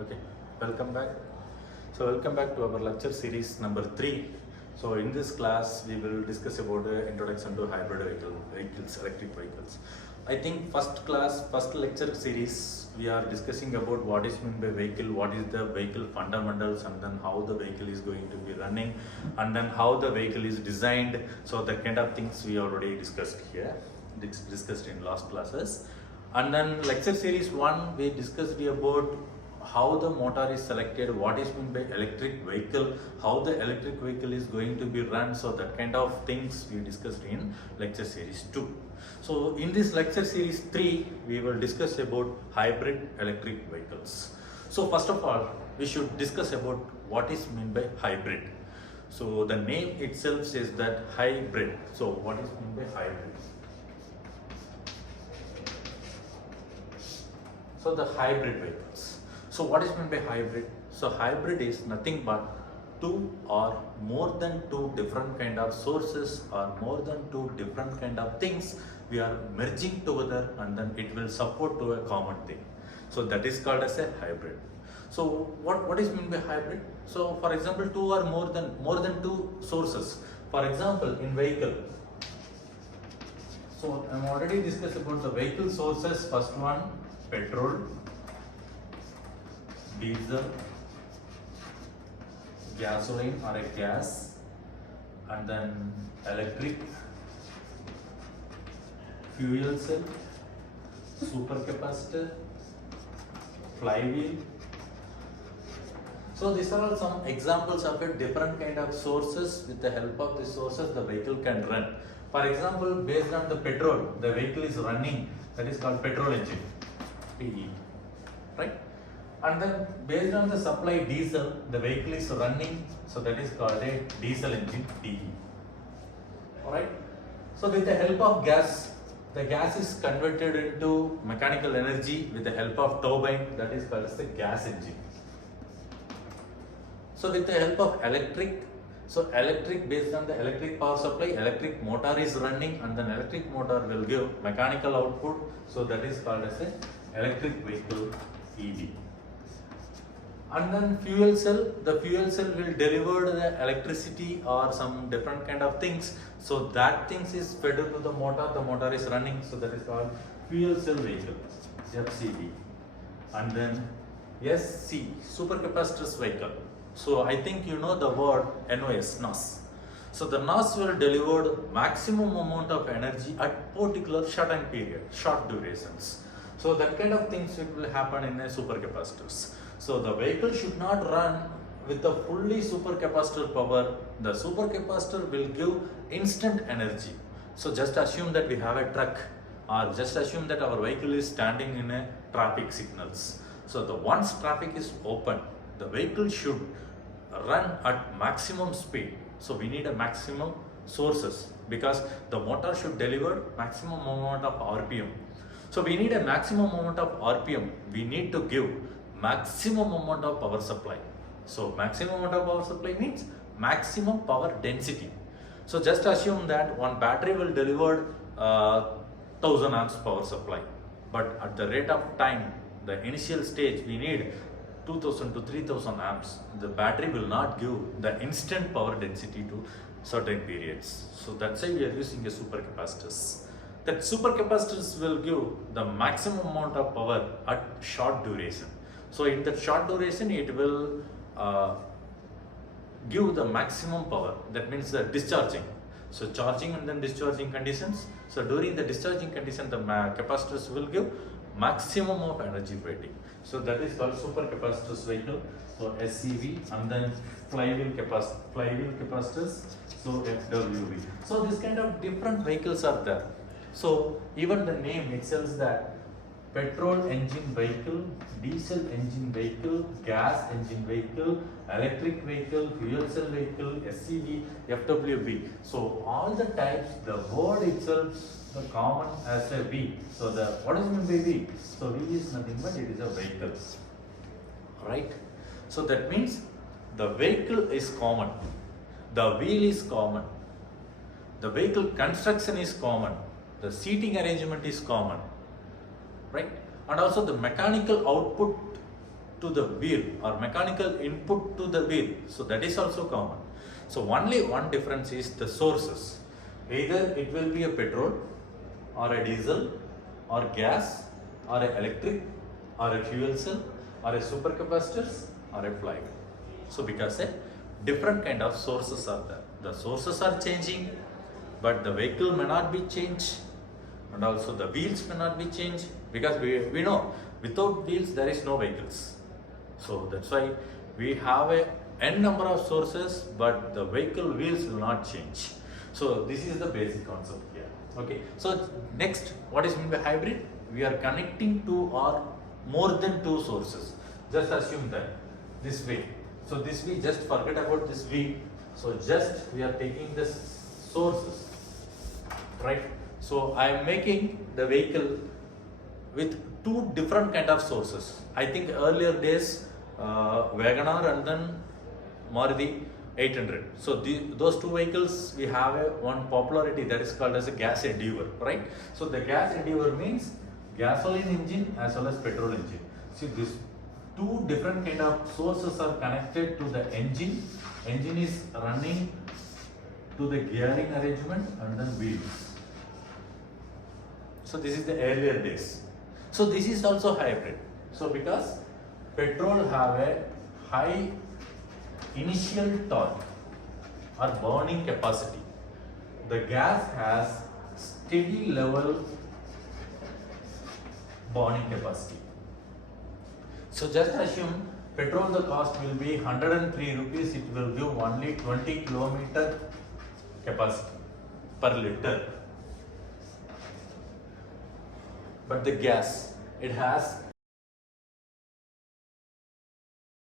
Okay, welcome back. Welcome back to our lecture series number 3. So, in this class, we will discuss about the introduction to hybrid vehicles, electric vehicles. I think first lecture series, we are discussing about what is meant by vehicle, what is the vehicle fundamentals, and then how the vehicle is going to be running, and then how the vehicle is designed. So, the kind of things we already discussed here, discussed in last classes. And then lecture series 1, we discussed about how the motor is selected, what is meant by electric vehicle, how the electric vehicle is going to be run. So that kind of things we discussed in lecture series 2. So in this lecture series 3, we will discuss about hybrid electric vehicles. So first of all, we should discuss about what is meant by hybrid. So the name itself says that hybrid. So what is meant by hybrid? So the hybrid vehicles. So what is meant by hybrid? So hybrid is nothing but two or more than two different kind of sources or more than two different kind of things we are merging together, and then it will support to a common thing. So that is called as a hybrid. So what is meant by hybrid? So for example, two or more than two sources. For example, in vehicle. So I am already discussed about the vehicle sources. First one, petrol, diesel, gasoline or a gas, and then electric, fuel cell, supercapacitor, flywheel. So these are all some examples of a different kind of sources. With the help of these sources, the vehicle can run. For example, based on the petrol, the vehicle is running, that is called petrol engine, PE, right? And then based on the supply diesel, the vehicle is running, so that is called a diesel engine, DE. Alright. So with the help of gas, the gas is converted into mechanical energy with the help of turbine, that is called as the gas engine. So with the help of electric, so electric, based on the electric power supply, electric motor is running, and then electric motor will give mechanical output, so that is called as a electric vehicle, EV. And then fuel cell, the fuel cell will deliver the electricity or some different kind of things. So that things is fed to the motor is running. So that is called fuel cell vehicle, FCV. And then SC, supercapacitors vehicle. So I think you know the word NOS. So the NOS will deliver maximum amount of energy at particular certain period, short durations. So that kind of things will happen in a supercapacitors. So the vehicle should not run with the fully supercapacitor power. The supercapacitor will give instant energy. So just assume that we have a truck, or just assume that our vehicle is standing in a traffic signals. So the once traffic is open, the vehicle should run at maximum speed. So we need a maximum sources, because the motor should deliver maximum amount of RPM. So we need a maximum amount of RPM. We need to give maximum amount of power supply. So maximum amount of power supply means maximum power density. So just assume that one battery will deliver 1000 amps power supply, but at the rate of time, the initial stage, we need 2000 to 3000 amps. The battery will not give the instant power density to certain periods. So that's why we are using a supercapacitors. That supercapacitors will give the maximum amount of power at short duration. So in that short duration, it will give the maximum power. That means the discharging. So charging and then discharging conditions. So during the discharging condition, the capacitors will give maximum of energy rating. So that is called supercapacitors vehicle. So SCV, and then flywheel capacitors. So FWV. So this kind of different vehicles are there. So even the name it says that petrol engine vehicle, diesel engine vehicle, gas engine vehicle, electric vehicle, fuel cell vehicle, SCV, FWV. So all the types, the word itself the common as a V. So the what is meant by V? So V is nothing but it is a vehicle. Right? So that means the vehicle is common, the wheel is common, the vehicle construction is common, the seating arrangement is common, right? And also the mechanical output to the wheel or mechanical input to the wheel. So that is also common. So only one difference is the sources. Either it will be a petrol or a diesel or gas or a electric or a fuel cell or a supercapacitors or a flywheel. So because a different kind of sources are there. The sources are changing, but the vehicle may not be changed, and also the wheels may not be changed, because we know without wheels there is no vehicles. So that's why we have a n number of sources, but the vehicle wheels will not change. So this is the basic concept here. Okay. So next, what is meant by hybrid? We are connecting two or more than two sources. Just assume that this way. So this we just forget about this V. So just we are taking the sources, right? So I am making the vehicle with two different kind of sources. I think earlier days Wagoner and then Maruti 800. So those two vehicles, we have one popularity that is called as a gas endeavor, right? So the gas endeavor means gasoline engine as well as petrol engine. See, these two different kind of sources are connected to the engine. Engine is running to the gearing arrangement and then wheels. So this is the earlier days. So this is also hybrid. So because petrol have a high initial torque or burning capacity, the gas has steady level burning capacity. So just assume petrol, the cost will be 103 rupees, it will give only 20 kilometer capacity per liter. But the gas, it has